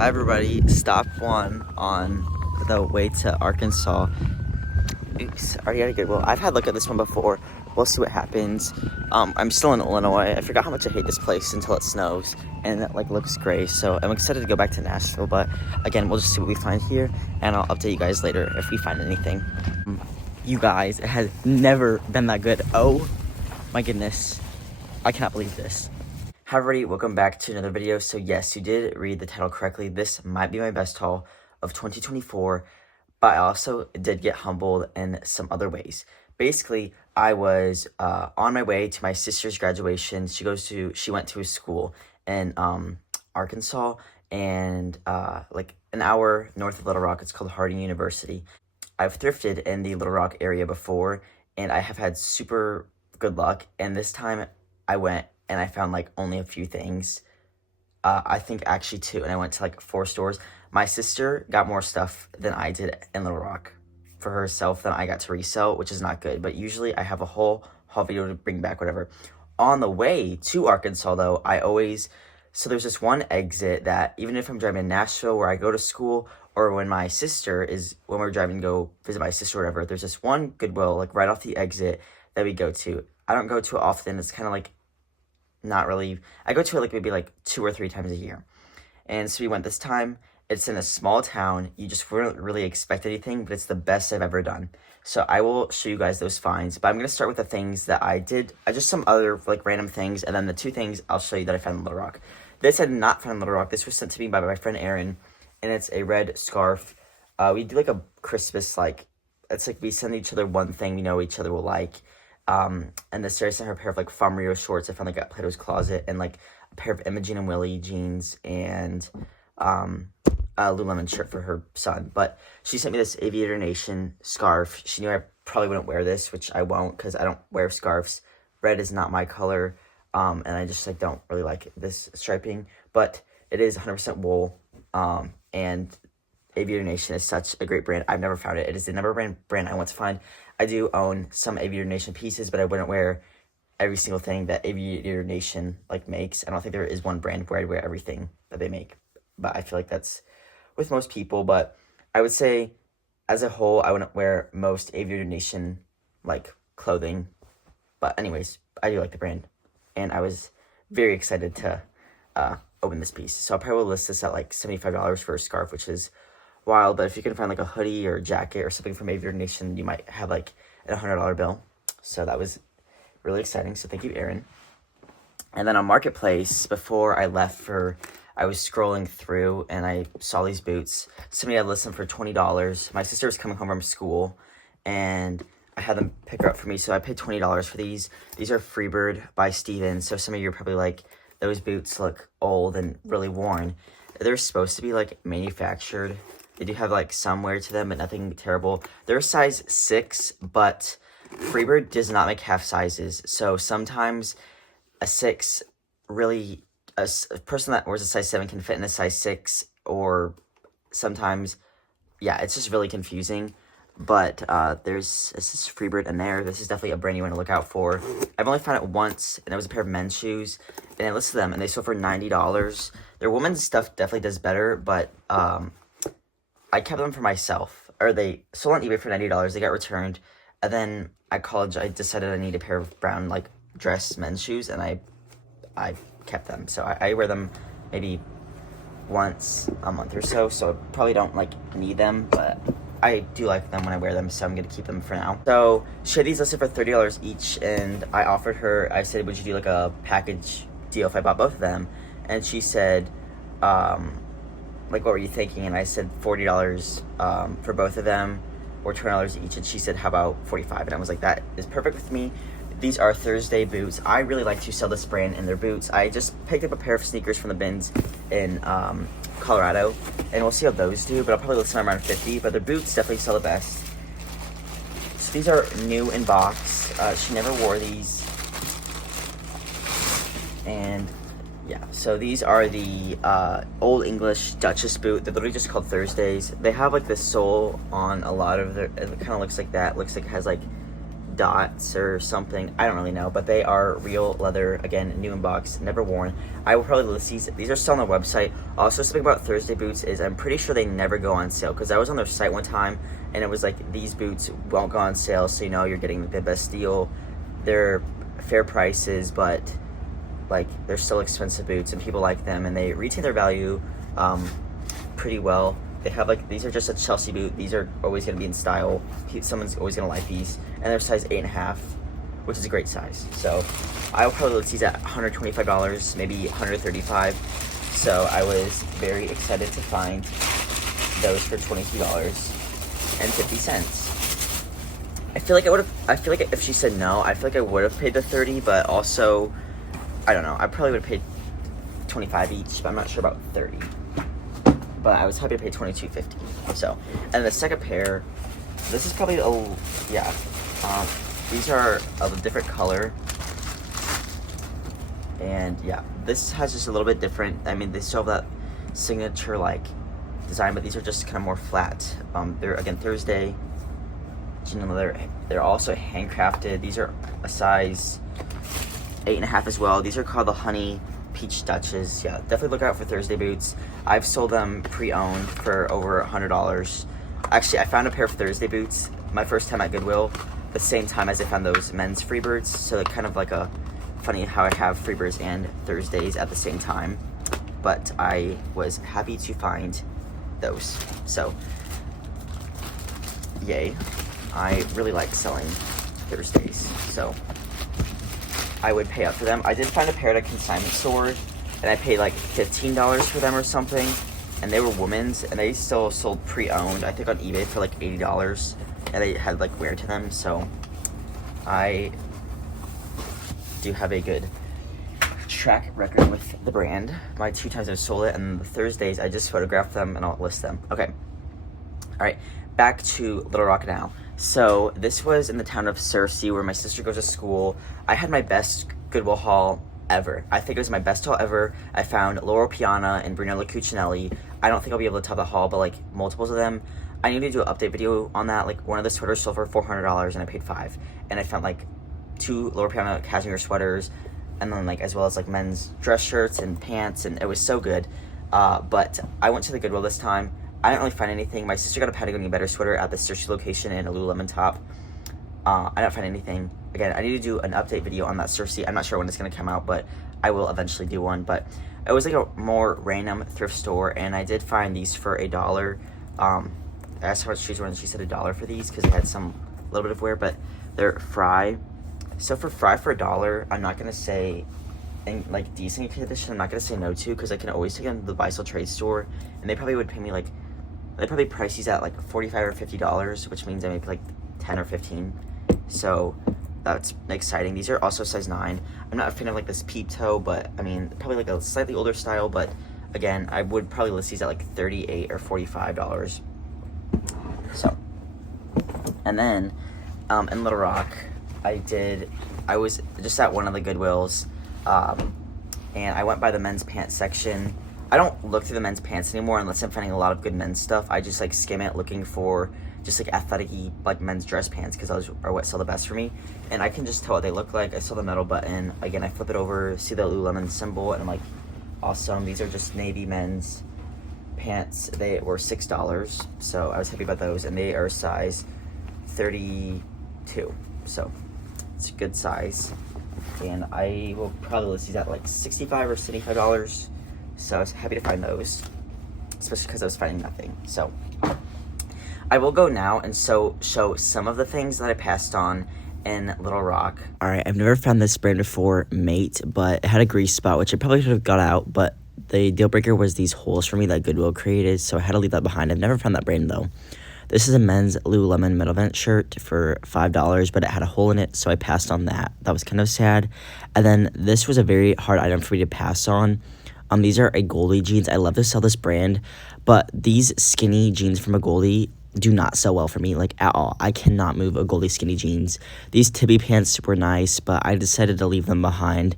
Hi everybody, stop one on the way to Arkansas. Oops, already got a Goodwill. I've had a look at this one before. We'll see what happens. I'm still in Illinois. I forgot how much I hate this place until it snows and it looks gray. So I'm excited to go back to Nashville, but again, we'll just see what we find here and I'll update you guys later if we find anything. You guys, it has never been that good. Oh my goodness, I cannot believe this. Hi everybody, welcome back to another video. So yes, you did read the title correctly. This might be my best haul of 2024, but I also did get humbled in some other ways. Basically, I was on my way to my sister's graduation. She went to a school in Arkansas, and like an hour north of Little Rock. It's called Harding University. I've thrifted in the Little Rock area before, and I have had super good luck. And this time I went and I found only a few things. I think actually two, and I went to 4 stores. My sister got more stuff than I did in Little Rock for herself than I got to resell, which is not good. But usually I have a whole video to bring back, whatever. On the way to Arkansas, though, so there's this one exit that even if I'm driving to Nashville where I go to school, or when we're driving to go visit my sister or whatever, there's this one Goodwill right off the exit that we go to. I don't go to it often. It's kind of not really. I go to it maybe 2 or 3 times a year. And so we went this time. It's in a small town. You just wouldn't really expect anything, but it's the best I've ever done. So I will show you guys those finds, but I'm going to start with the things that I did. Just some other random things, and then the 2 things I'll show you that I found in Little Rock. This I did not find in Little Rock. This was sent to me by my friend Aaron, and it's a red scarf. We do a Christmas, it's we send each other one thing we know each other will like. And this Sarah sent her a pair of Farm Rio shorts I found at Plato's Closet, and a pair of Imogen and Willie jeans, and a Lululemon shirt for her son. But she sent me this Aviator Nation scarf. She knew I probably wouldn't wear this, which I won't because I don't wear scarves. Red is not my color, and I just don't really like this striping. But it is 100% wool, and Aviator Nation is such a great brand. I've never found it. It is the number one brand I want to find. I do own some Aviator Nation pieces, but I wouldn't wear every single thing that Aviator Nation makes. I don't think there is one brand where I'd wear everything that they make, but I feel that's with most people. But I would say as a whole, I wouldn't wear most Aviator Nation clothing. But anyways, I do like the brand, and I was very excited to open this piece. So I'll probably list this at $75 for a scarf, which is wild. But if you can find a hoodie or a jacket or something from Aviator Nation, you might have a $100 bill. So that was really exciting. So thank you, Aaron. And then on Marketplace, before I left I was scrolling through and I saw these boots. Somebody had listed them for $20. My sister was coming home from school and I had them pick her up for me. So I paid $20 for these. These are Freebird by Steven. So some of you are probably those boots look old and really worn. They're supposed to be manufactured. They do have some wear to them, but nothing terrible. They're a size 6, but Freebird does not make half sizes. So sometimes a 6 really, a person that wears a size 7 can fit in a size 6, or sometimes, yeah, it's just really confusing. But this is Freebird in there. This is definitely a brand you want to look out for. I've only found it once, and it was a pair of men's shoes, and I listed them, and they sold for $90. Their women's stuff definitely does better, but I kept them for myself, or they sold on eBay for $90. They got returned, and then at college, I decided I need a pair of brown dress men's shoes, and I kept them. So I wear them maybe once a month or so. So I probably don't need them, but I do like them when I wear them, so I'm gonna keep them for now. So she had these listed for $30 each, and I offered her. I said, "Would you do a package deal if I bought both of them?" And she said, "What were you thinking?" And I said $40 for both of them, or $20 each. And she said, "How about 45?" And I was like, "That is perfect with me." These are Thursday boots. I really like to sell this brand and their boots. I just picked up a pair of sneakers from the bins in Colorado, and we'll see how those do, but I'll probably list them around 50, but their boots definitely sell the best. So these are new in box. She never wore these. And yeah, so these are the Old English Duchess boot. They're literally just called Thursdays. They have this sole on a lot of their, it kind of looks like that. Looks like it has dots or something. I don't really know, but they are real leather. Again, new in box, never worn. I will probably list these. These are still on the website. Also, something about Thursday boots is I'm pretty sure they never go on sale, because I was on their site one time and it was like, these boots won't go on sale, so you know you're getting the best deal. They're fair prices, but like they're still expensive boots, and people like them, and they retain their value pretty well. They have like, these are just a Chelsea boot. These are always going to be in style. Someone's always going to like these, and they're size 8.5, which is a great size. So I'll probably list these at $125, maybe $135. So I was very excited to find those for $22.50. I feel like if she said no, I feel like I would have paid the $30, but also, I don't know, I probably would have paid $25 each, but I'm not sure about $30. But I was happy to pay $22.50. So, and the second pair, this is probably these are of a different color, and yeah, this has just a little bit different. I mean, they still have that signature like design, but these are just kind of more flat. They're again Thursday. You know, they're also handcrafted. These are a size 8.5 as well. These are called the Honey Peach Dutches. Yeah, definitely look out for Thursday boots. I've sold them pre-owned for over $100. Actually, I found a pair of Thursday boots my first time at Goodwill, the same time as I found those men's Freebirds. So like kind of like a funny how I have Freebirds and Thursdays at the same time. But I was happy to find those. So yay. I really like selling Thursdays, so I would pay up for them. I did find a pair at a consignment store, and I paid like $15 for them or something, and they were women's, and they still sold pre-owned, I think on eBay for like $80, and they had like wear to them. So I do have a good track record with the brand. My 2 times I've sold it, and the Thursdays I just photographed them and I'll list them. Okay, all right, back to Little Rock now. So this was in the town of Searcy, where my sister goes to school. I had my best Goodwill haul ever. I think it was my best haul ever. I found Loro Piana and Brunello Cucinelli. I don't think I'll be able to top the haul, but like multiples of them. I need to do an update video on that. Like one of the sweaters sold for $400 and I paid $5. And I found like 2 Loro Piana cashmere sweaters, and then like as well as like men's dress shirts and pants, and it was so good. But I went to the Goodwill this time. I didn't really find anything. My sister got a Patagonia Better sweater at the Searcy location and a Lululemon top. I didn't find anything. Again, I need to do an update video on that Searcy. I'm not sure when it's going to come out, but I will eventually do one. But it was like a more random thrift store, and I did find these for $1. I asked how much she's worth, and she said $1 for these because they had some little bit of wear, but they're Fry. So for Fry for $1, I'm not going to say, in like decent condition, I'm not going to say no to, because I can always take them to the buy-sell trade store, and they probably would pay me like, they probably price these at like $45 or $50, which means I make like 10 or 15. So that's exciting. These are also size 9. I'm not a fan of like this peep toe, but I mean, probably like a slightly older style, but again, I would probably list these at like $38 or $45. So, and then in Little Rock, I was just at one of the Goodwills, and I went by the men's pants section. I don't look through the men's pants anymore unless I'm finding a lot of good men's stuff. I just like skim it looking for just like athletic-y like men's dress pants, because those are what sell the best for me. And I can just tell what they look like. I saw the metal button. Again, I flip it over, see the Lululemon symbol, and I'm like, awesome. These are just navy men's pants. They were $6, so I was happy about those, and they are size 32, so it's a good size. And I will probably list these at like $65 or $75. So I was happy to find those, especially because I was finding nothing. So I will go now and show some of the things that I passed on in Little Rock. All right, I've never found this brand before, Mate, but it had a grease spot, which I probably should have got out, but the deal breaker was these holes for me that Goodwill created, so I had to leave that behind. I've never found that brand though. This is a men's Lululemon middle vent shirt for $5, but it had a hole in it, so I passed on that. That was kind of sad. And then this was a very hard item for me to pass on. These are a Goldie jeans. I love to sell this brand, but these skinny jeans from a Goldie do not sell well for me, like at all. I cannot move a Goldie skinny jeans. These Tibby pants were nice, but I decided to leave them behind.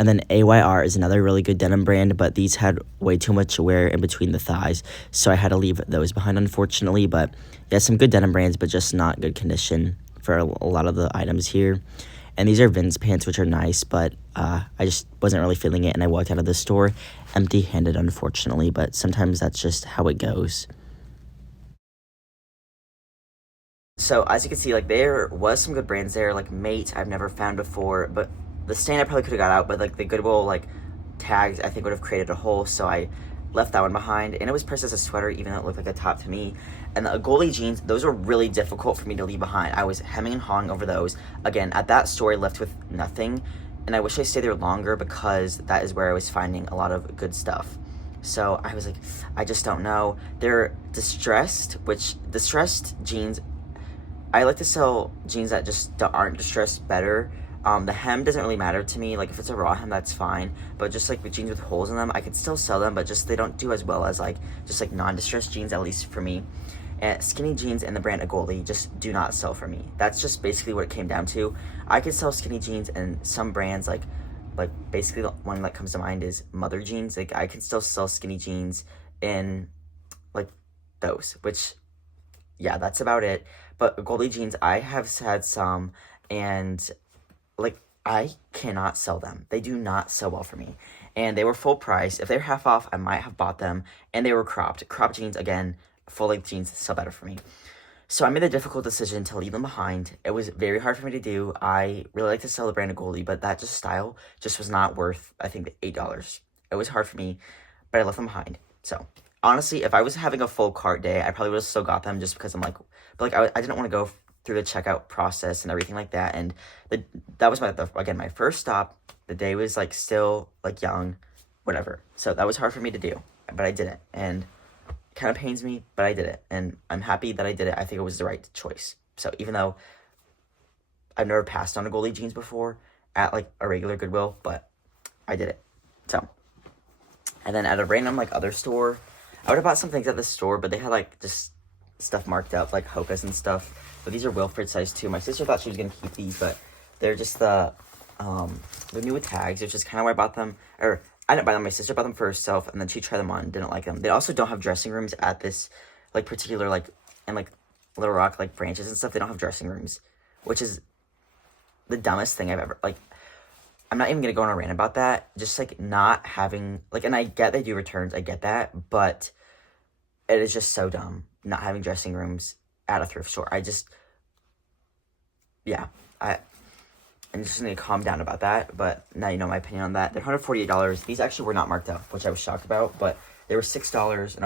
And then AYR is another really good denim brand, but these had way too much wear in between the thighs, so I had to leave those behind, unfortunately. But yeah, some good denim brands, but just not good condition. for a lot of the items here. And these are Vince pants, which are nice, but I just wasn't really feeling it, and I walked out of the store empty-handed, unfortunately, but sometimes that's just how it goes. So, as you can see, like, there was some good brands there, like Mate, I've never found before, but the stain I probably could have got out, but, like, the Goodwill, like, tags, I think would have created a hole, so I left that one behind, and it was priced as a sweater, even though it looked like a top to me. And the goalie jeans, those were really difficult for me to leave behind. I was hemming and hawing over those. Again, at that store, I left with nothing, and I wish I stayed there longer because that is where I was finding a lot of good stuff. So I was like, I just don't know. They're distressed jeans, I like to sell jeans that just aren't distressed better. The hem doesn't really matter to me. Like, if it's a raw hem, that's fine. But just, like, with jeans with holes in them, I could still sell them, but just they don't do as well as, like, just, like, non-distressed jeans, at least for me. And skinny jeans and the brand Agoli just do not sell for me. That's just basically what it came down to. I could sell skinny jeans, and some brands, like basically the one that comes to mind is Mother Jeans. Like, I can still sell skinny jeans in, like, those, which, yeah, that's about it. But Goldie jeans, I have had some, and, like, I cannot sell them. They do not sell well for me. And they were full price. If they were half off, I might have bought them. And they were cropped. Cropped jeans, again, full-length jeans sell better for me. So I made the difficult decision to leave them behind. It was very hard for me to do. I really like to sell the brand of Goldie, but that style just was not worth, I think, the $8. It was hard for me, but I left them behind. So, honestly, if I was having a full cart day, I probably would have still got them just because I'm like, but, like, I didn't want to go through the checkout process and everything like that. And that was my first stop. The day was, like, still, like, young, whatever. So that was hard for me to do, but I did it. And it kind of pains me, but I did it. And I'm happy that I did it. I think it was the right choice. So even though I've never passed on a Goldie jeans before at, like, a regular Goodwill, but I did it. So, and then at a random, like, other store, I would have bought some things at the store, but they had, like, just stuff marked up, like Hoka's and stuff. But these are Wilfred size too. My sister thought she was gonna keep these, but they're just they're new with tags, which is kind of why I bought them. Or I didn't buy them. My sister bought them for herself, and then she tried them on, didn't like them. They also don't have dressing rooms at this, like, particular, like, and, like, Little Rock, like, branches and stuff. They don't have dressing rooms, which is the dumbest thing I've ever, like, I'm not even gonna go on a rant about that. Just, like, not having, like, and I get they do returns, I get that, but it is just so dumb not having dressing rooms at a thrift store. I'm just need to calm down about that, but now you know my opinion on that. They're $148. These actually were not marked up, which I was shocked about, but they were $6, and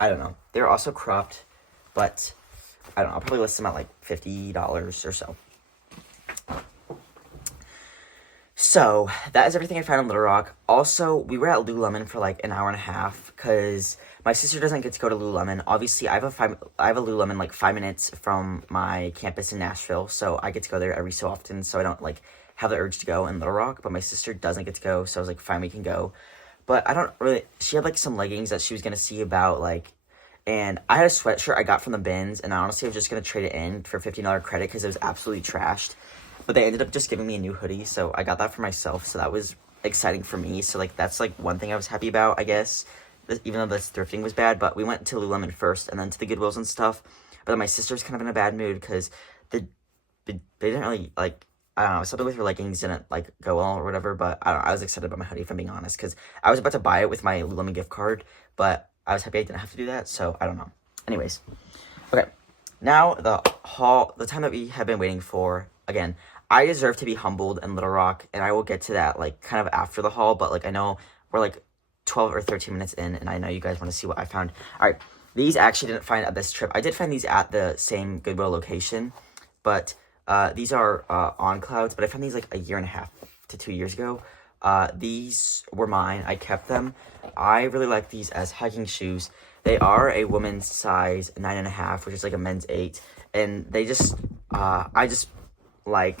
I don't know. They were also cropped, but I don't know. I'll probably list them at, like, $50 or so. So, that is everything I found in Little Rock. Also, we were at Lululemon for, like, an hour and a half, because my sister doesn't get to go to Lululemon. Obviously, I have a Lululemon, like, 5 minutes from my campus in Nashville, so I get to go there every so often, so I don't, like, have the urge to go in Little Rock, but my sister doesn't get to go, so I was like, fine, we can go. But I don't really, she had, like, some leggings that she was going to see about, like, and I had a sweatshirt I got from the bins, and honestly, I was just going to trade it in for $15 credit, because it was absolutely trashed. But they ended up just giving me a new hoodie, so I got that for myself, so that was exciting for me. So, like, that's, like, one thing I was happy about, I guess, even though the thrifting was bad. But we went to Lululemon first, and then to the Goodwills and stuff. But then my sister's kind of in a bad mood, because they didn't really, like, I don't know, something with her leggings didn't, like, go well or whatever. But I don't know, I was excited about my hoodie, if I'm being honest, because I was about to buy it with my Lululemon gift card, but I was happy I didn't have to do that, so I don't know. Anyways, okay, now the haul, the time that we have been waiting for. Again, I deserve to be humbled in Little Rock, and I will get to that, like, kind of after the haul, but, like, I know we're, like, 12 or 13 minutes in, and I know you guys want to see what I found. All right, these I actually didn't find at this trip. I did find these at the same Goodwill location, but these are on clouds, but I found these, like, a year and a half to 2 years ago. These were mine. I kept them. I really like these as hiking shoes. They are a woman's size 9.5, which is, like, a men's 8, and they just, I just, like,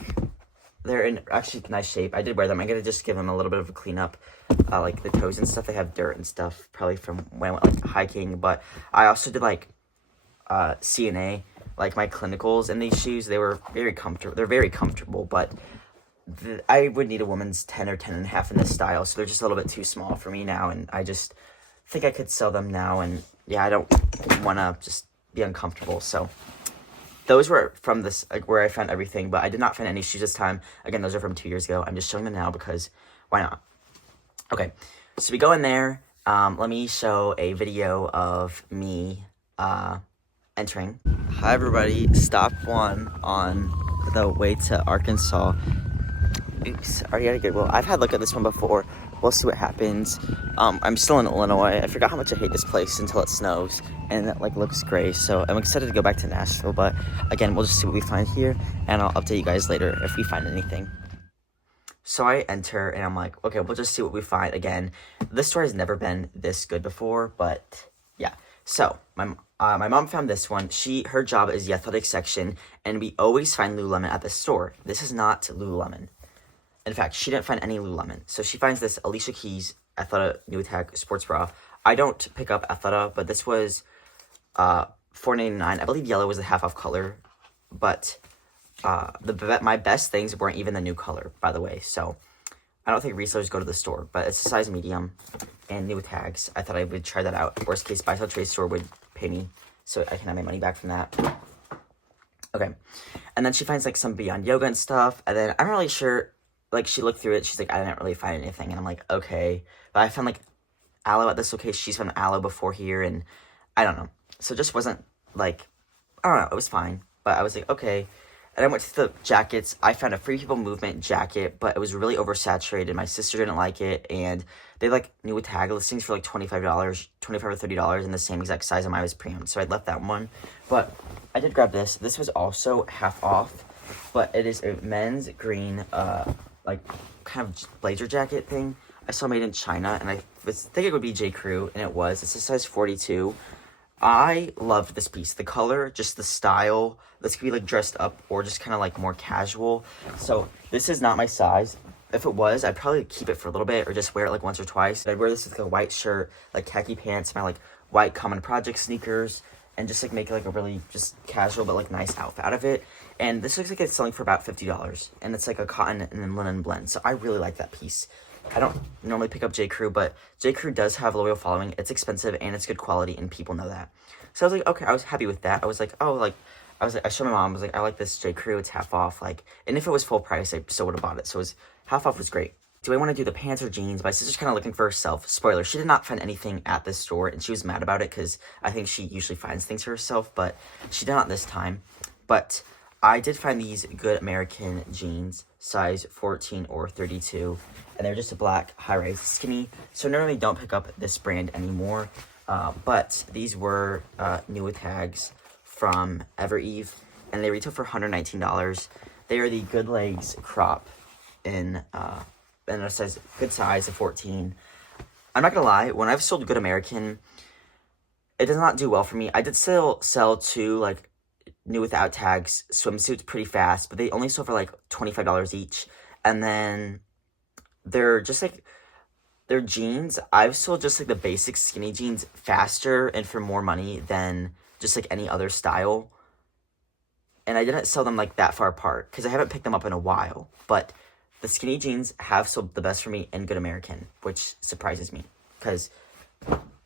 they're in actually nice shape. I did wear them. I'm gonna just give them a little bit of a cleanup, like the toes and stuff. They have dirt and stuff, probably from when I went, like, hiking. But I also did, like, CNA, like, my clinicals in these shoes. They were very comfortable. They're very comfortable, but I would need a woman's 10 or 10.5 in this style, so they're just a little bit too small for me now. And I just think I could sell them now. And yeah, I don't want to just be uncomfortable. So those were from this, like, where I found everything, but I did not find any shoes this time. Again, those are from 2 years ago. I'm just showing them now because why not? Okay, so we go in there. Let me show a video of me entering. Hi everybody, stop one on the way to Arkansas. Oops, already at a Goodwill. I've had a look at this one before. We'll see what happens. I'm still in Illinois. I forgot how much I hate this place until it snows and it like looks gray. So I'm excited to go back to Nashville, but again, we'll just see what we find here and I'll update you guys later if we find anything. So I enter and I'm like, okay, we'll just see what we find. Again, this store has never been this good before, but yeah. So my mom found this one. Her job is the athletic section, and we always find Lululemon at the store. This is not Lululemon. In fact, she didn't find any Lululemon. So she finds this Alicia Keys Athleta New Attack sports bra. I don't pick up Athleta, but this was $4.99. I believe yellow was the half off color, but my best things weren't even the new color, by the way. So I don't think resellers go to the store, but it's a size medium and new tags. I thought I would try that out. Worst case, buy sell trade store would pay me, so I can have my money back from that. Okay, and then she finds like some Beyond Yoga and stuff, and then I'm not really sure. Like, she looked through it, she's like, I didn't really find anything, and I'm like, okay. But I found like aloe at this location. She's found aloe before here, and I don't know. So it just wasn't like, I don't know, it was fine. But I was like, okay. And I went to the jackets. I found a Free People Movement jacket, but it was really oversaturated. My sister didn't like it, and they like new tag listings for like $25 or $30 in the same exact size, and mine was premium. So I left that one. But I did grab this. This was also half off, but it is a men's green, like kind of blazer jacket thing. I saw made in China, and I was thinking it would be J. Crew, and it was. It's a size 42. I loved this piece. The color, just the style. This could be like dressed up or just kind of like more casual. So this is not my size. If it was, I'd probably keep it for a little bit or just wear it like once or twice. I'd wear this with like a white shirt, like khaki pants, my like white Common Project sneakers, and just like make it like a really just casual but like nice outfit out of it. And this looks like it's selling for about $50, and it's like a cotton and linen blend. So I really like that piece. I don't normally pick up J. Crew, but J. Crew does have a loyal following. It's expensive and it's good quality, and people know that. So I was like, okay, I was happy with that. I was like, oh, like, I showed my mom, I was like, I like this J. Crew, it's half off, like, and if it was full price, I still would have bought it. So it was, half off was great. Do I want to do the pants or jeans? My sister's kind of looking for herself. Spoiler, she did not find anything at this store, and she was mad about it because I think she usually finds things for herself, but she did not this time. But I did find these Good American jeans, size 14 or 32, and they're just a black high-rise skinny. So I normally don't pick up this brand anymore, but these were new tags from Evereve, and they retail for $119. They are the Good Legs crop in a good size of 14. I'm not gonna lie, when I've sold Good American, it does not do well for me. I did still sell two like new without tags swimsuits pretty fast, but they only sold for like $25 each. And then they're just like, their jeans, I've sold just like the basic skinny jeans faster and for more money than just like any other style. And I didn't sell them like that far apart because I haven't picked them up in a while. But the skinny jeans have sold the best for me in Good American, which surprises me because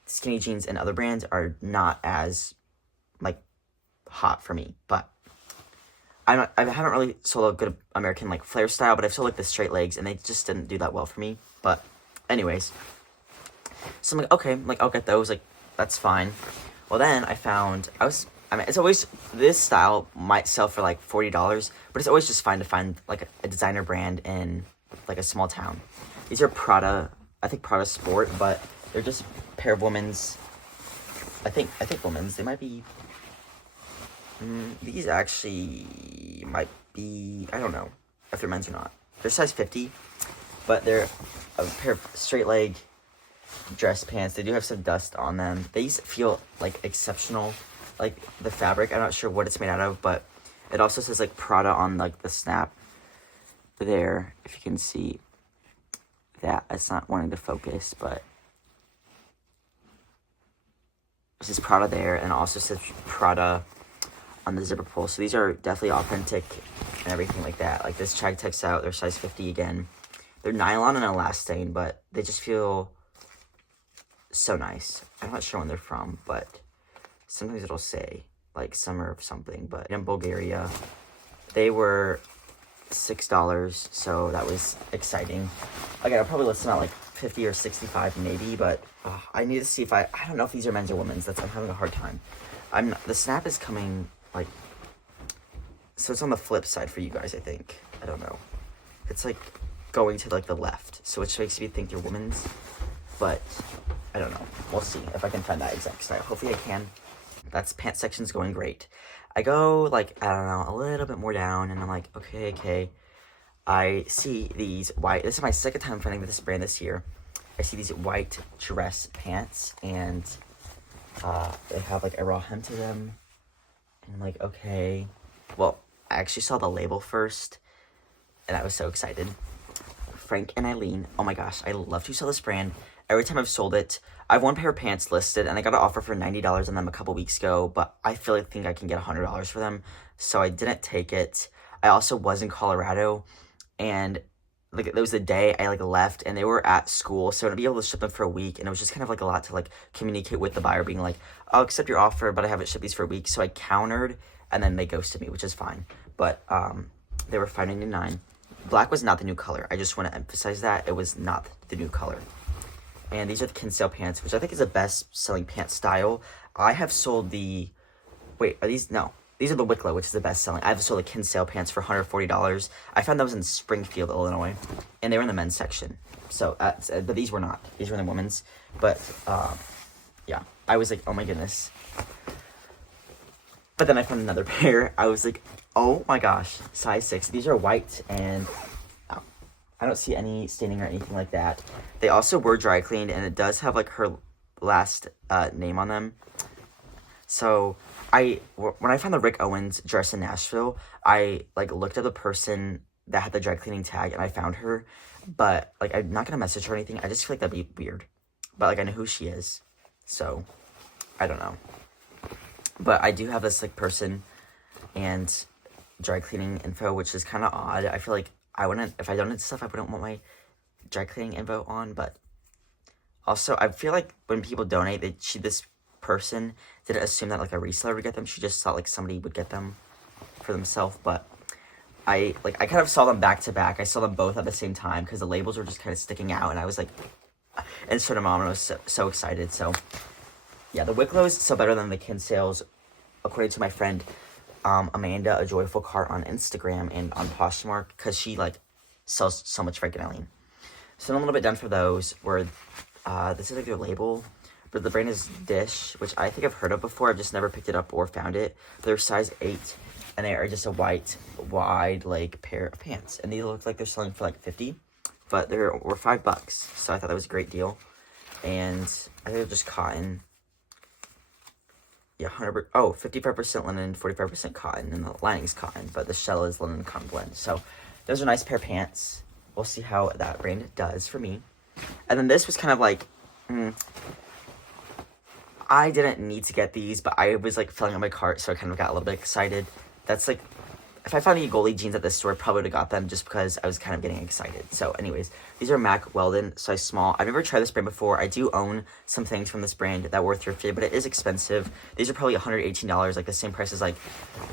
skinny jeans and other brands are not as like hot for me. But I haven't really sold a Good American like flare style, but I've sold like the straight legs, and they just didn't do that well for me. But anyways, so I'm like, okay, like I'll get those, like that's fine. Well, then it's always, this style might sell for like $40, but it's always just fine to find like a designer brand in like a small town. These are Prada, I think Prada Sport, but they're just a pair of women's, I think women's, they might be, these actually might be, I don't know if they're men's or not. They're size 50, but they're a pair of straight leg dress pants. They do have some dust on them. These feel like exceptional. Like the fabric, I'm not sure what it's made out of, but it also says like Prada on like the snap there, if you can see that. It's not wanting to focus, but this is Prada there, and it also says Prada on the zipper pull. So these are definitely authentic and everything like that. Like this Chag Tech's out, they're size 50 again. They're nylon and elastane, but they just feel so nice. I'm not sure when they're from, but sometimes it'll say like summer of something, but in Bulgaria. They were $6, so that was exciting. Again, I'll probably list them at like 50 or 65 maybe, but I need to see if I don't know if these are men's or women's. I'm having a hard time. The snap is coming, like, so it's on the flip side for you guys, I think. I don't know. It's like going to like the left, so which makes me think they're women's, but I don't know. We'll see if I can find that exact style. Hopefully I can. That's pants section's going great. I go like, I don't know, a little bit more down, and I'm like, okay. I see these white, this is my second time finding this brand this year. I see these white dress pants, and they have like a raw hem to them. And I'm like, okay. Well, I actually saw the label first, and I was so excited. Frank and Eileen, oh my gosh, I love to sell this brand. Every time I've sold it, I have one pair of pants listed, and I got an offer for $90 on them a couple weeks ago, but I think I can get $100 for them, so I didn't take it. I also was in Colorado, and like it was the day I like left, and they were at school, so I wouldn't be able to ship them for a week, and it was just kind of like a lot to like communicate with the buyer, being like, I'll accept your offer, but I haven't shipped these for a week, so I countered, and then they ghosted me, which is fine, but they were $5.99. Black was not the new color. I just want to emphasize that. It was not the new color. And these are the Kinsale pants, which I think is the best-selling pant style. I have sold the... Wait, are these... No. These are the Wicklow, which is the best-selling. I've sold the Kinsale pants for $140. I found those in Springfield, Illinois. And they were in the men's section. So, but these were not. These were in the women's. But, yeah. I was like, oh my goodness. But then I found another pair. I was like, oh my gosh. Size 6. These are white, and... I don't see any staining or anything like that. They also were dry cleaned, and it does have like her last name on them. So when I found the Rick Owens dress in Nashville, I like looked at the person that had the dry cleaning tag, and I found her. But like I'm not gonna message her or anything. I just feel like that'd be weird. But like I know who she is, so I don't know. But I do have this like person and dry cleaning info, which is kind of odd. I feel like I wouldn't, if I donated stuff, I wouldn't want my dry cleaning info on, but also, I feel like when people donate, this person didn't assume that, like, a reseller would get them. She just thought, like, somebody would get them for themselves, but I kind of saw them back to back. I saw them both at the same time, because the labels were just kind of sticking out, and I was, like, insert a mom, and I was so excited, so, yeah, the Wicklows sell better than the Kinsales, according to my friend, Amanda, a joyful cart on Instagram and on Poshmark, because she like sells so much Frank and Eileen. So I'm a little bit done for those. Where this is like their label, but the brand is Dish, which I think I've heard of before. I've just never picked it up or found it. They're size 8, and they are just a white, wide like pair of pants, and these look like they're selling for like $50, but they were $5. So I thought that was a great deal, and I think they're just cotton. Yeah, 55% linen, 45% cotton, and the lining's cotton, but the shell is linen and cotton blend. So, those are a nice pair of pants. We'll see how that brand does for me. And then this was kind of like, I didn't need to get these, but I was like filling up my cart, so I kind of got a little bit excited. That's like, if I found the goalie jeans at this store, I probably would have got them just because I was kind of getting excited. So anyways, these are Mac Weldon, size small. I've never tried this brand before. I do own some things from this brand that were thrifted, but it is expensive. These are probably $118, like the same price as like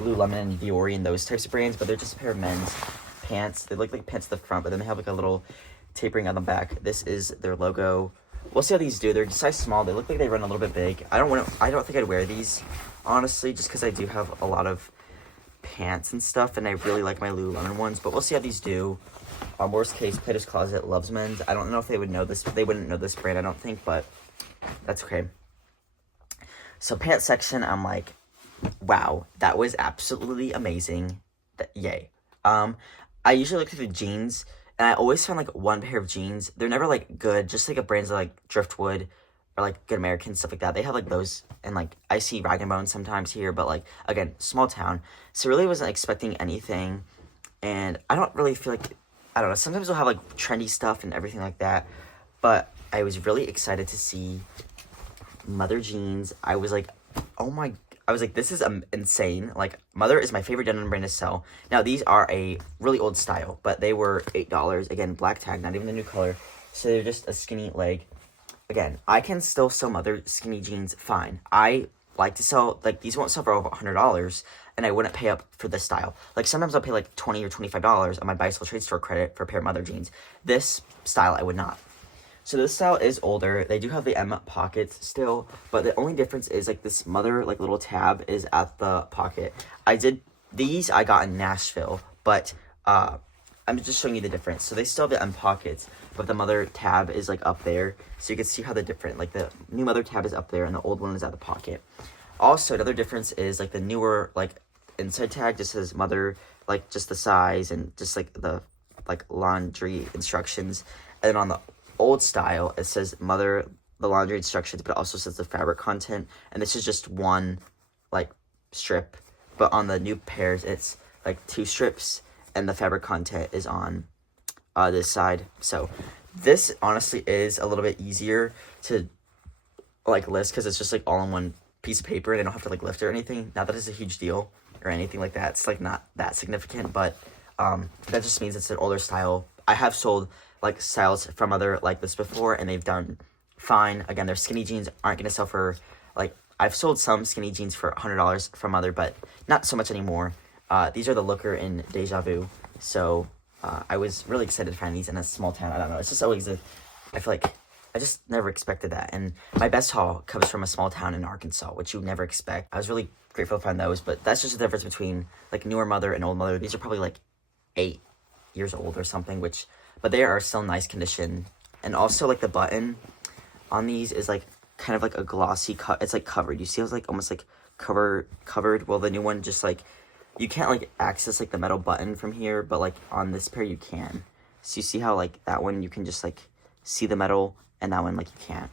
Lululemon and Viore and those types of brands, but they're just a pair of men's pants. They look like pants at the front, but then they have like a little tapering on the back. This is their logo. We'll see how these do. They're size small. They look like they run a little bit big. I don't think I'd wear these, honestly, just because I do have a lot of pants and stuff, and I really like my Lululemon ones, but we'll see how these do. Worst case, Plato's Closet loves men's. I don't know if they would know this. They wouldn't know this brand, I don't think, but that's okay. So pants section, I'm like, wow, that was absolutely amazing. Yay. I usually look through the jeans, and I always found like one pair of jeans. They're never like good, just like a brands like Driftwood or like Good American, stuff like that. They have like those, and like I see Rag & Bone sometimes here, but like again, small town, so really wasn't expecting anything. And I don't really feel like, I don't know, sometimes we'll have like trendy stuff and everything like that, but I was really excited to see Mother jeans. I was like, this is insane. Like, Mother is my favorite denim brand to sell. Now, these are a really old style, but they were $8. Again, black tag, not even the new color. So they're just a skinny leg. Again, I can still sell Mother skinny jeans fine. I like to sell, like, these won't sell for over $100, and I wouldn't pay up for this style. Like, sometimes I'll pay like $20 or $25 on my buy sell trade store credit for a pair of mother jeans. This style I would not. So this style is older. They do have the M pockets still, but the only difference is like this mother like little tab is at the pocket. These I got in Nashville, but I'm just showing you the difference. So they still have the M pockets, but the mother tab is like up there, so you can see how the different, like the new mother tab is up there and the old one is at the pocket. Also, another difference is like the newer like inside tag just says mother, like just the size and just like the like laundry instructions, and then on the old style it says mother, the laundry instructions, but it also says the fabric content, and this is just one like strip, but on the new pairs it's like 2 strips and the fabric content is on this side. So this honestly is a little bit easier to like list because it's just like all in one piece of paper and I don't have to like lift or anything. Not that it's a huge deal or anything like that. It's like not that significant, but that just means it's an older style. I have sold like styles from other like this before and they've done fine. Again, their skinny jeans aren't going to sell for like, I've sold some skinny jeans for $100 from other, but not so much anymore. These are the Looker in Deja Vu. So I was really excited to find these in a small town. I don't know. It's just always I feel like I just never expected that. And my best haul comes from a small town in Arkansas, which you never expect. I was really grateful to find those, but that's just the difference between like newer mother and old mother. These are probably like 8 years old or something, but they are still in nice condition. And also like the button on these is like kind of like a glossy cut. It's like covered. You see, it's like almost like covered. Well, the new one just like, you can't like access like the metal button from here, but like on this pair you can. So you see how like that one you can just like see the metal, and that one like you can't,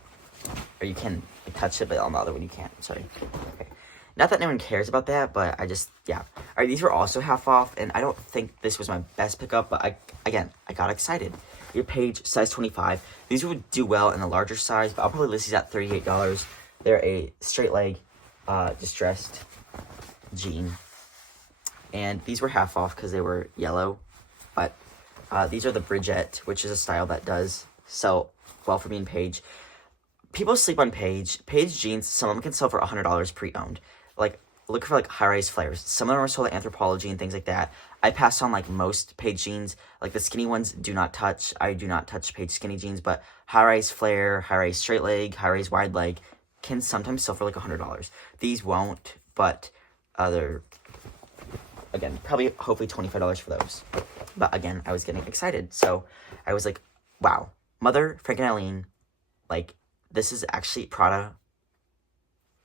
or you can like, touch it, but on the other one you can't. Sorry. Okay. Not that no one cares about that, but I just, yeah. All right, these were also half off, and I don't think this was my best pickup, but I got excited. Your page size 25. These would do well in the larger size, but I'll probably list these at $38. They're a straight leg, distressed jean. And these were half off because they were yellow, but these are the Bridgette, which is a style that does sell well for me in Paige. People sleep on Paige. Paige jeans, some of them can sell for $100 pre-owned. Like, look for like high-rise flares. Some of them are sold at Anthropologie and things like that. I pass on like most Paige jeans. Like the skinny ones do not touch. I do not touch Paige skinny jeans, but high-rise flare, high-rise straight leg, high-rise wide leg can sometimes sell for like $100. These won't, but they're, again, probably hopefully $25 for those. But again, I was getting excited. So I was like, wow, Mother, Frank and Eileen, like, this is actually Prada.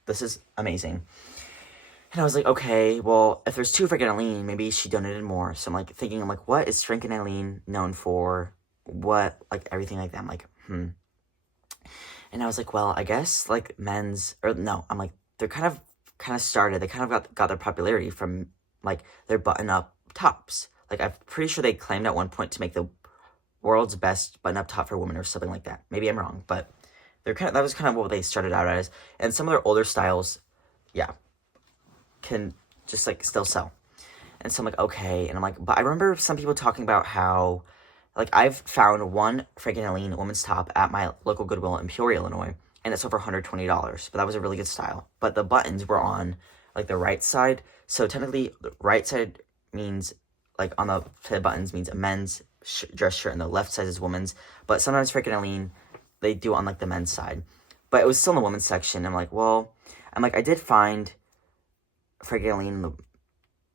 This is amazing. And I was like, okay, well, if there's 2 Frank and Eileen, maybe she donated more. So I'm like thinking, I'm like, what is Frank and Eileen known for? What, like, everything like that. I'm like, And I was like, well, I guess like men's, or no, I'm like, they're kind of started. They kind of got their popularity from like their button-up tops. Like, I'm pretty sure they claimed at one point to make the world's best button-up top for women or something like that. Maybe I'm wrong, but that was kind of what they started out as. And some of their older styles, yeah, can just like still sell. And so I'm like, okay. And I'm like, but I remember some people talking about how, like, I've found one Frank and Eileen women's top at my local Goodwill in Peoria, Illinois, and it's over $120. But that was a really good style. But the buttons were on like the right side. So technically, the right side means like on the buttons means a men's dress shirt, and the left side is women's. But sometimes Frank and Eileen, they do on like the men's side. But it was still in the women's section. I'm like, I did find Frank and Eileen,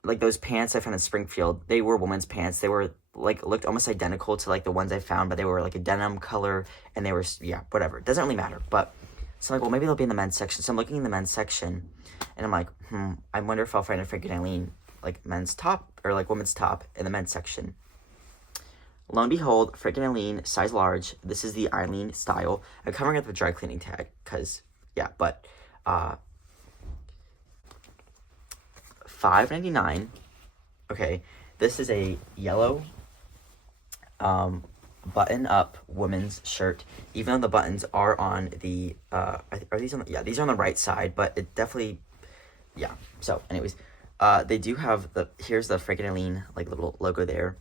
like those pants I found in Springfield, they were women's pants. They were like, looked almost identical to like the ones I found, but they were like a denim color, and they were, yeah, whatever. It doesn't really matter. But so I'm like, well, maybe they'll be in the men's section. So I'm looking in the men's section, and I'm like, I wonder if I'll find a Frank and Eileen like men's top or like women's top in the men's section. Lo and behold, Frank and Eileen, size large. This is the Eileen style. I'm covering up the dry cleaning tag because, yeah, but $5.99. Okay, this is a yellow button-up women's shirt. Even though the buttons are on the are these on the, yeah, these are on the right side, but it definitely, yeah. So, anyways, they do have here's the Frank and Eileen like little logo there.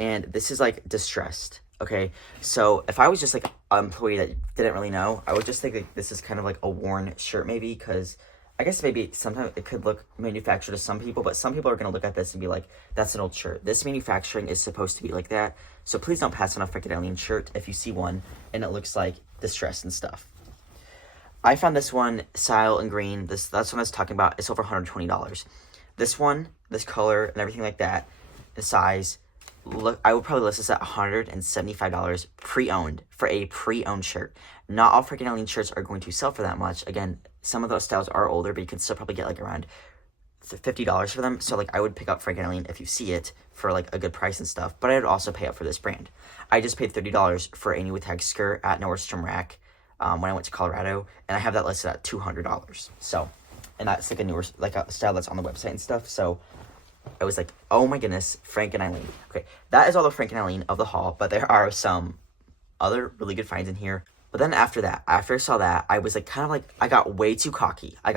And this is like distressed, okay? So if I was just like an employee that didn't really know, I would just think like this is kind of like a worn shirt maybe, because I guess maybe sometimes it could look manufactured to some people, but some people are going to look at this and be like, that's an old shirt. This manufacturing is supposed to be like that. So please don't pass on a freaking alien shirt if you see one and it looks like distressed and stuff. I found this one, style and green. That's what I was talking about. It's over $120. This one, this color and everything like that, the size, look, I would probably list this at $175 pre-owned for a pre-owned shirt. Not all freaking alien shirts are going to sell for that much. Again, some of those styles are older, but you can still probably get like around $50 for them. So like I would pick up freaking alien if you see it for like a good price and stuff. But I would also pay up for this brand. I just paid $30 for a new tag skirt at Nordstrom Rack when I went to Colorado, and I have that listed at $200. So, and that's like a newer like a style that's on the website and stuff. So I was like, oh my goodness, Frank and Eileen. Okay, that is all the Frank and Eileen of the haul, but there are some other really good finds in here. But then after that, after I saw that, I was like, kind of like, I got way too cocky. I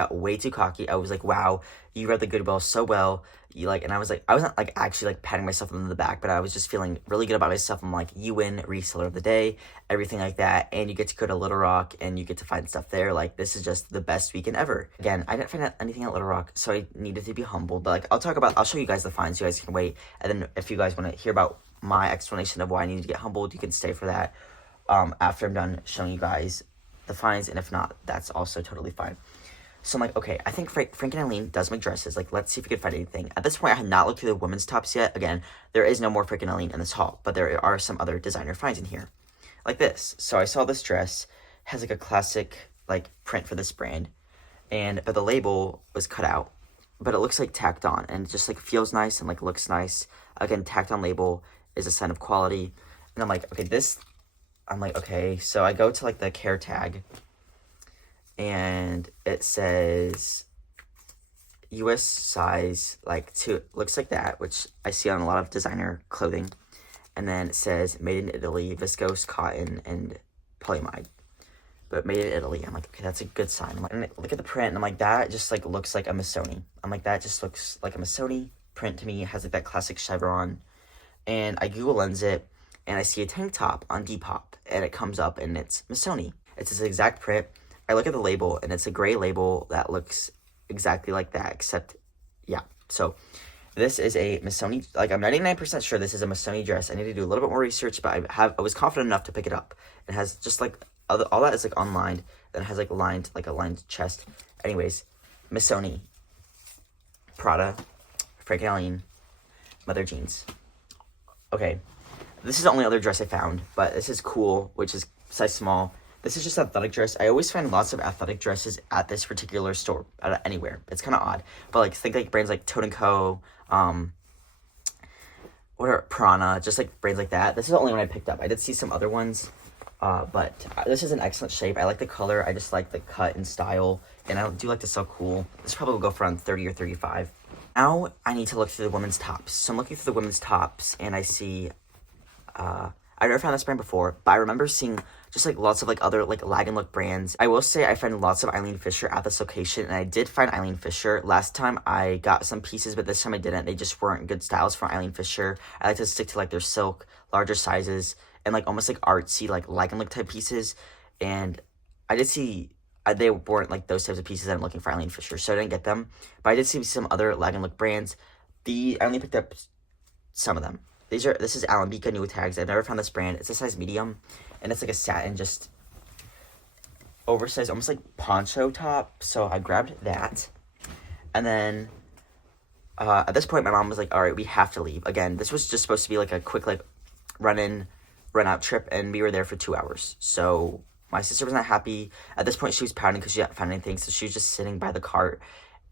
was like, wow, you read the Goodwill so well. You like, and I was like, I wasn't like actually like patting myself on the back, but I was just feeling really good about myself. I'm like, you win reseller of the day, everything like that. And you get to go to Little Rock and you get to find stuff there. Like, this is just the best weekend ever. Again, I didn't find anything at Little Rock, so I needed to be humble. But like, I'll show you guys the finds. You guys can wait. And then if you guys want to hear about my explanation of why I needed to get humbled, you can stay for that. After I'm done showing you guys the finds, and if not, that's also totally fine. So I'm like, okay, I think Frank and Eileen does make dresses. Like, let's see if we can find anything. At this point, I had not looked through the women's tops yet. Again, there is no more Frank and Eileen in this haul, but there are some other designer finds in here, like this. So I saw this dress, has like a classic like print for this brand, but the label was cut out, but it looks like tacked on, and it just like feels nice and like looks nice. Again, tacked on label is a sign of quality, and I'm like, okay, so I go to like the care tag, and it says US size like looks like that, which I see on a lot of designer clothing, and then it says made in Italy, viscose cotton and polyamide, but made in Italy. I'm like, okay, that's a good sign. I'm like, and look at the print, and I'm like, that just like looks like a Missoni. I'm like, that just looks like a Missoni print to me. It has like that classic chevron, and I Google Lens it, and I see a tank top on Depop, and it comes up, and it's Missoni. It's this exact print. I look at the label, and it's a gray label that looks exactly like that, except, yeah. So, this is a Missoni, like, I'm 99% sure this is a Missoni dress. I need to do a little bit more research, but I was confident enough to pick it up. It has just, like, all that is, like, unlined, then it has, like, a lined chest. Anyways, Missoni, Prada, Frank and Eileen, Mother Jeans. Okay. This is the only other dress I found, but this is cool, which is size small. This is just an athletic dress. I always find lots of athletic dresses at this particular store, anywhere. It's kind of odd. But like, think like brands like Toad & Co., Prana, just like brands like that. This is the only one I picked up. I did see some other ones, but this is an excellent shape. I like the color. I just like the cut and style, and I do like to sell cool. This probably will go for around $30 or $35. Now I need to look through the women's tops. So I'm looking through the women's tops, and I see... I've never found this brand before, but I remember seeing just like lots of like other like lag and look brands. I will say I found lots of Eileen Fisher at this location, and I did find Eileen Fisher. Last time I got some pieces, but this time I didn't. They just weren't good styles for Eileen Fisher. I like to stick to like their silk, larger sizes, and like almost like artsy like lag and look type pieces. And I did see they weren't like those types of pieces that I'm looking for Eileen Fisher, so I didn't get them. But I did see some other lag and look brands. I only picked up some of them. This is Alambika new tags. I've never found this brand. It's a size medium, and it's like a satin, just oversized, almost like poncho top. So I grabbed that, and then at this point, my mom was like, "All right, we have to leave." Again, this was just supposed to be like a quick like run out trip, and we were there for 2 hours. So my sister was not happy. At this point, she was pouting because she hadn't found anything. So she was just sitting by the cart.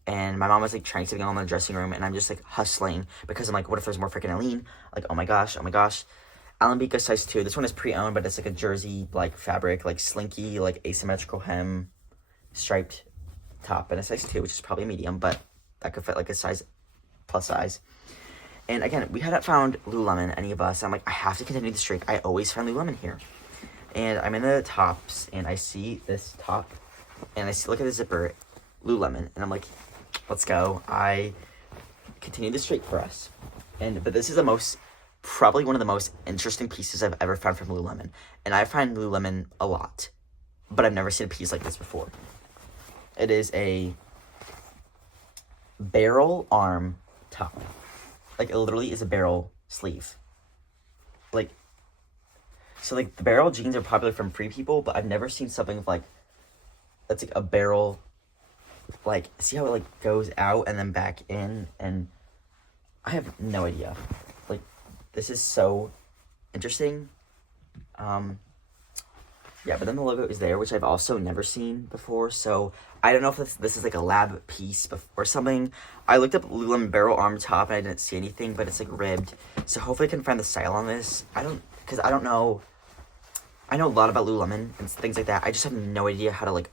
And my mom was, like, trying to get on in the dressing room, and I'm just, like, hustling, because I'm like, what if there's more freaking Eileen? Like, oh my gosh. Alambika size 2. This one is pre-owned, but it's, like, a jersey, like, fabric, like, slinky, like, asymmetrical hem, striped top, and a size 2, which is probably a medium, but that could fit, like, a size, plus size. And, again, we hadn't found Lululemon, any of us. I'm like, I have to continue the streak. I always find Lululemon here. And I'm in the tops, and I see this top, and look at the zipper, Lululemon, and I'm like... Let's go. I continue the streak for us. But this is probably one of the most interesting pieces I've ever found from Lululemon. And I find Lululemon a lot, but I've never seen a piece like this before. It is a barrel arm top. Like, it literally is a barrel sleeve. Like, so, like, the barrel jeans are popular from Free People, but I've never seen something like, that's, like, a barrel, like, see how it, like, goes out and then back in, and I have no idea. Like, this is so interesting. Yeah, but then the logo is there, which I've also never seen before, so I don't know if this is like a lab piece or something. I looked up Lululemon barrel arm top and I didn't see anything, but it's like ribbed, so hopefully I can find the style on this. Because I don't know, I know a lot about Lululemon and things like that. I just have no idea how to, like,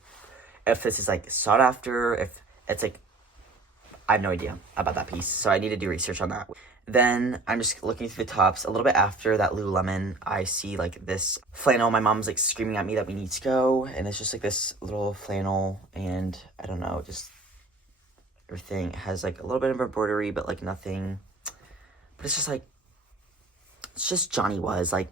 if this is like sought after, if it's like, I have no idea about that piece, so I need to do research on that. Then I'm just looking through the tops. A little bit after that Lululemon, I see like this flannel. My mom's like screaming at me that we need to go, and it's just like this little flannel, and I don't know, just everything has like a little bit of embroidery, but like nothing. But it's just like, it's just Johnny Was. Like,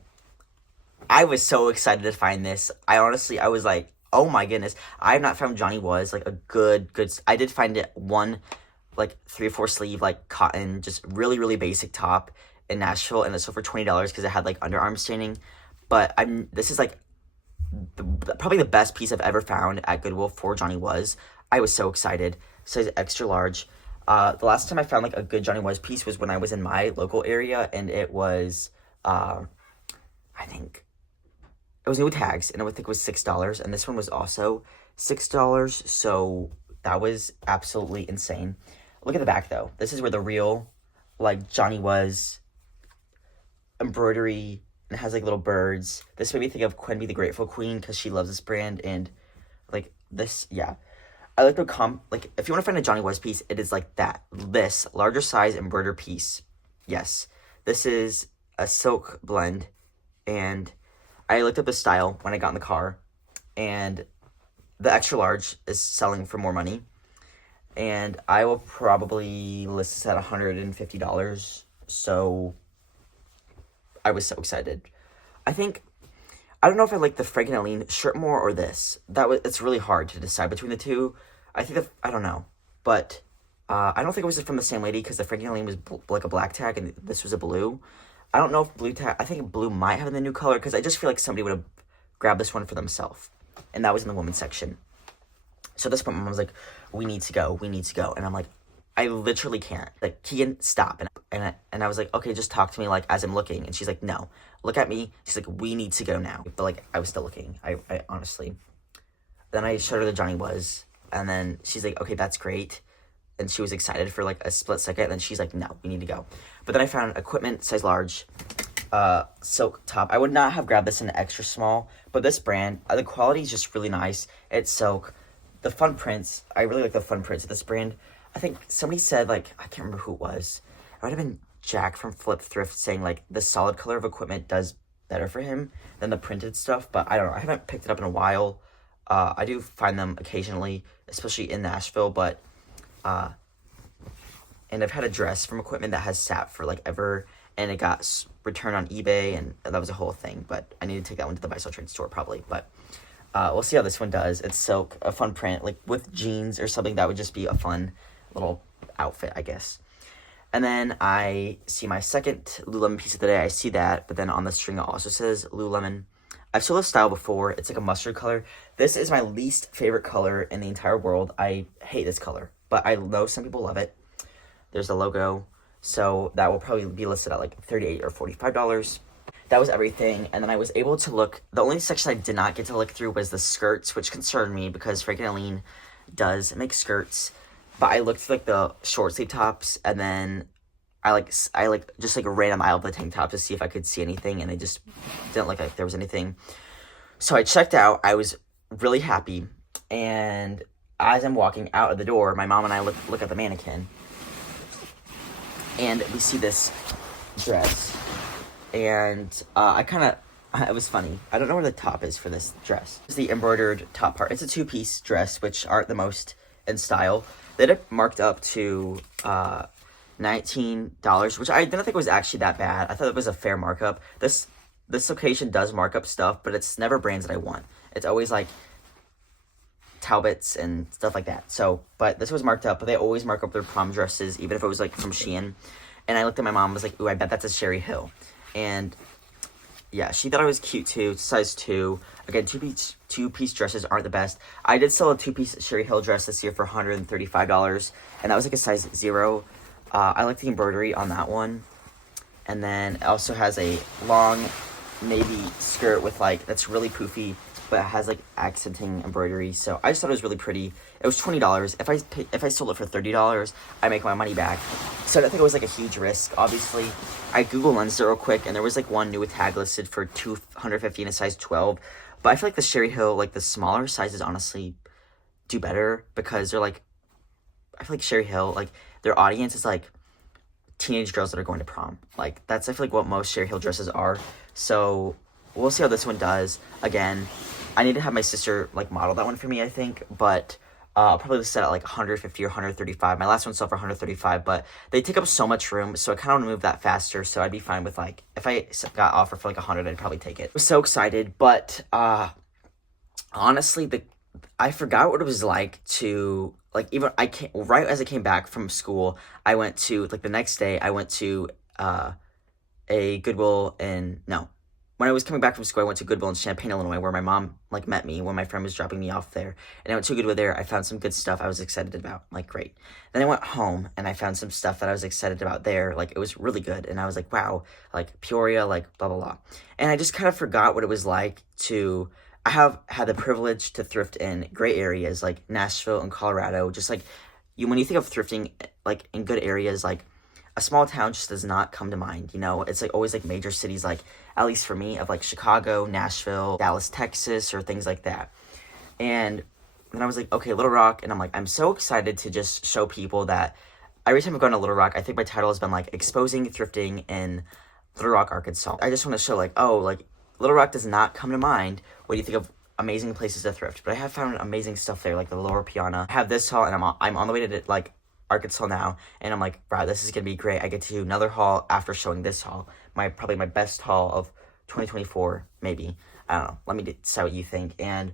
I was so excited to find this. I was like, oh my goodness, I have not found Johnny Was like a good. I did find it one, like 3 or 4 sleeve, like cotton, just really basic top in Nashville, and it sold for $20 because it had like underarm staining. But this is like probably the best piece I've ever found at Goodwill for Johnny Was. I was so excited. Size extra large. The last time I found like a good Johnny Was piece was when I was in my local area, and it was I think it was new with tags, and I think it was $6, and this one was also $6. So that was absolutely insane. Look at the back, though. This is where the real, like, Johnny Was embroidery, and it has, like, little birds. This made me think of Quenby the Grateful Queen, because she loves this brand, and, like, this, yeah. I like the like, if you want to find a Johnny Was piece, it is like that. This, larger size embroidered piece. Yes. This is a silk blend, and I looked up the style when I got in the car, and the extra large is selling for more money. And I will probably list this at $150. So I was so excited. I don't know if I like the Frank and Eileen shirt more or this. It's really hard to decide between the two. I don't know. But I don't think it was from the same lady, because the Frank and Eileen was like a black tag and this was a blue. I don't know if blue tag, I think blue might have the new color, because I just feel like somebody would have grabbed this one for themselves. And that was in the women's section. So at this point, my mom was like, we need to go. And I'm like, I literally can't. Like, Keegan, stop. And I was like, okay, just talk to me, like, as I'm looking. And she's like, no, look at me. She's like, we need to go now. But, like, I was still looking. I honestly. Then I showed her the Johnny Was. And then she's like, okay, that's great. And she was excited for, like, a split second. And then she's like, no, we need to go. But then I found equipment, size large, silk top. I would not have grabbed this in an extra small. But this brand, the quality is just really nice. It's silk. The fun prints, I really like the fun prints of this brand. I think somebody said, like, I can't remember who it was. It might have been Jack from Thrift saying, like, the solid color of equipment does better for him than the printed stuff. But I don't know. I haven't picked it up in a while. I do find them occasionally, especially in Nashville. But, and I've had a dress from equipment that has sat for, like, ever. And it got returned on eBay. And that was a whole thing. But I need to take that one to the buy-sell trade store probably. But we'll see how this one does. It's silk, a fun print, like with jeans or something. That would just be a fun little outfit, I guess. And then I see my second Lululemon piece of the day. I see that, but then on the string it also says Lululemon. I've sold this style before. It's like a mustard color. This is my least favorite color in the entire world. I hate this color, but I know some people love it. There's the logo, so that will probably be listed at like $38 or $45. That was everything, and then I was able to look. The only section I did not get to look through was the skirts, which concerned me because Frank and Eileen does make skirts. But I looked through like the short sleeve tops, and then I just ran on the aisle of the tank top to see if I could see anything, and it just didn't look like there was anything. So I checked out. I was really happy, and as I'm walking out of the door, my mom and I look at the mannequin, and we see this dress. And it was funny. I don't know where the top is for this dress. It's the embroidered top part. It's a 2-piece dress, which aren't the most in style. They had it marked up to $19, which I didn't think was actually that bad. I thought it was a fair markup. This location does mark up stuff, but it's never brands that I want. It's always like Talbots and stuff like that. So, but this was marked up, but they always mark up their prom dresses, even if it was like from Shein. And I looked at my mom, was like, ooh, I bet that's a Sherry Hill. And yeah, she thought it was cute too, size 2. Again, two-piece dresses aren't the best. I did sell a 2-piece Sherry Hill dress this year for $135, and that was like a size 0. I like the embroidery on that one. And then it also has a long navy skirt with like, that's really poofy, but it has like accenting embroidery. So I just thought it was really pretty. It was $20. If I sold it for $30, I make my money back. So I don't think it was like a huge risk. Obviously, I Google lensed it real quick, and there was like one new tag listed for $250 in a size 12. But I feel like the Sherry Hill, like the smaller sizes, honestly do better, because they're like, I feel like Sherry Hill, like their audience is like teenage girls that are going to prom. Like that's, I feel like, what most Sherry Hill dresses are. So we'll see how this one does. Again, I need to have my sister like model that one for me, I think, but I'll probably set at like 150 or 135. My last one sold for 135, but they take up so much room, so I kind of want to move that faster. So I'd be fine with like, if I got offer for like 100, I'd probably take it. I was so excited, but honestly, I forgot what it was like to like, even right as I came back from school, I went to like the next day I went to a Goodwill when I was coming back from school, I went to Goodwill in Champaign, Illinois, where my mom like met me when my friend was dropping me off there. And I went to Goodwill there. I found some good stuff I was excited about. Like, great. Then I went home and I found some stuff that I was excited about there. Like, it was really good. And I was like, wow, like Peoria, like blah, blah, blah. And I just kind of forgot what it was like to, I have had the privilege to thrift in great areas like Nashville and Colorado. Just like when you think of thrifting, like in good areas, like a small town just does not come to mind, you know? It's like always like major cities, like at least for me, of like Chicago, Nashville, Dallas, Texas, or things like that. And then I was like, okay, Little Rock, and I'm like, I'm so excited to just show people that every time I've gone to Little Rock, I think my title has been like exposing thrifting in Little Rock, Arkansas. I just want to show like, oh, like Little Rock does not come to mind when you think of amazing places to thrift, but I have found amazing stuff there, like the Lower Piana. I have this haul, and I'm on the way to like Arkansas now, and I'm like, wow, this is gonna be great. I get to do another haul after showing this haul, probably my best haul of 2024, maybe. I don't know. Let me decide what you think. And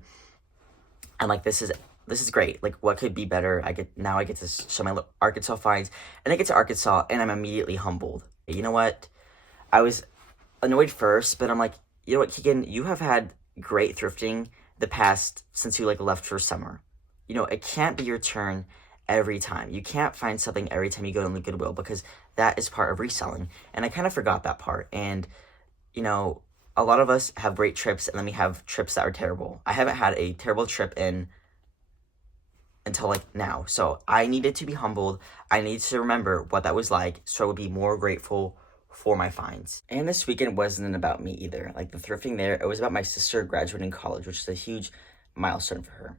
I'm like, this is great. Like, what could be better? I get to show my Arkansas finds, and I get to Arkansas, and I'm immediately humbled. You know what? I was annoyed first, but I'm like, you know what, Keegan, you have had great thrifting since you like left for summer. You know, it can't be your turn every time. You can't find something every time you go to the Goodwill, because that is part of reselling. And I kind of forgot that part. And, you know, a lot of us have great trips, and then we have trips that are terrible. I haven't had a terrible trip until like now. So I needed to be humbled. I needed to remember what that was like, so I would be more grateful for my finds. And this weekend wasn't about me either. Like the thrifting there, it was about my sister graduating college, which is a huge milestone for her.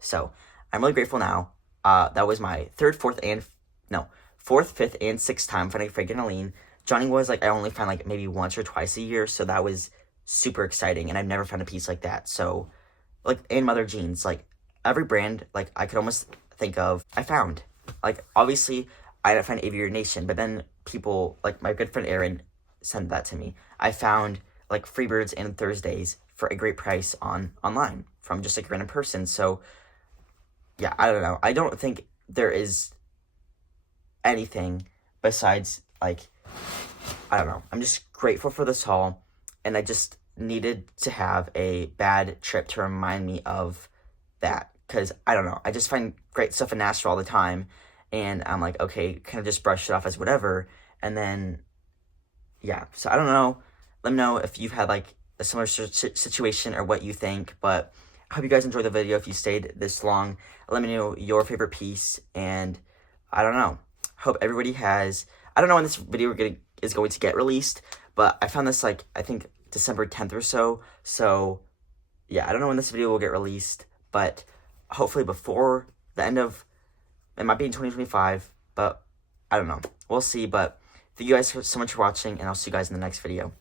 So I'm really grateful now. That was my fourth, fifth, and sixth time finding Frankenalene. Johnny was like, I only found like maybe once or twice a year, so that was super exciting, and I've never found a piece like that. So, like, and Mother Jeans, like, every brand, like, I could almost think of, I found. Like, obviously, I didn't find Aviator Nation, but then people, like, my good friend Aaron sent that to me. I found, like, Freebirds and Thursdays for a great price online from just, like, a random person. So, yeah, I don't know. I don't think there is anything besides, like, I don't know. I'm just grateful for this haul, and I just needed to have a bad trip to remind me of that, because, I don't know, I just find great stuff in Nashville all the time, and I'm like, okay, kind of just brush it off as whatever, and then, yeah, so I don't know. Let me know if you've had, like, a similar situation or what you think, but I hope you guys enjoyed the video. If you stayed this long, let me know your favorite piece, and I don't know. Hope everybody has, I don't know when this video is going to get released, but I found this, like, I think December 10th or so, so, yeah, I don't know when this video will get released, but hopefully before the end of, it might be in 2025, but I don't know. We'll see, but thank you guys so much for watching, and I'll see you guys in the next video.